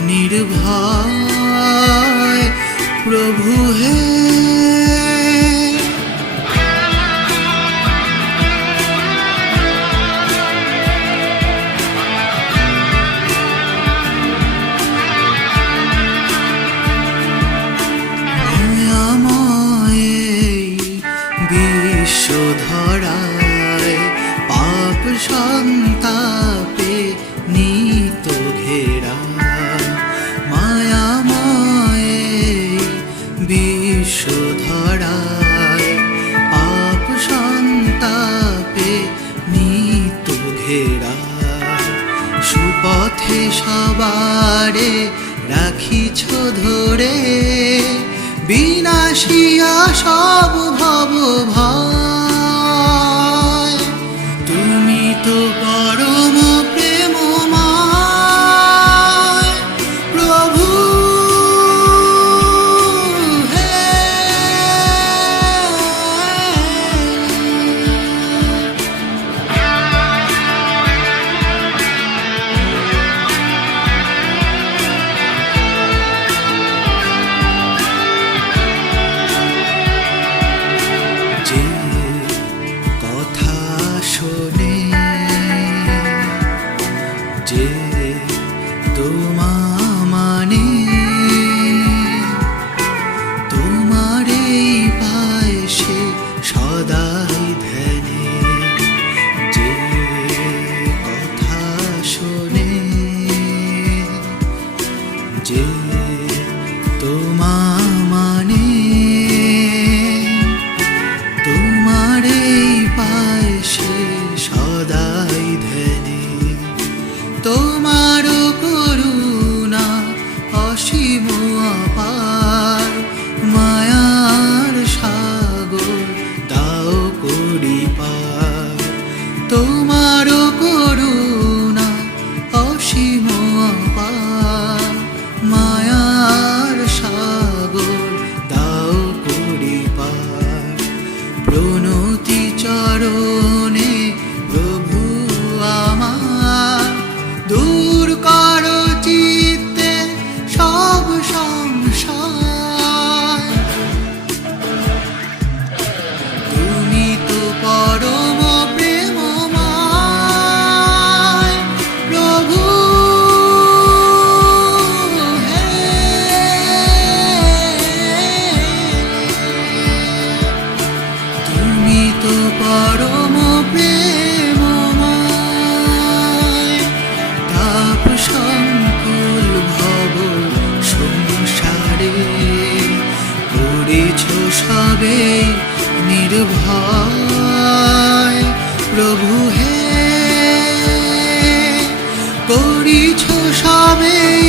নির্ভয়। প্রভু হে সবারে রাখিছ ধরে। বিনাশিয়া সব ভব ভয়। তুমি তো পরম প্রেমময়। তাপ সংকুল ভব সংসারে করেছ সবে নির্ভয়। প্রভু হে করিছ সবেই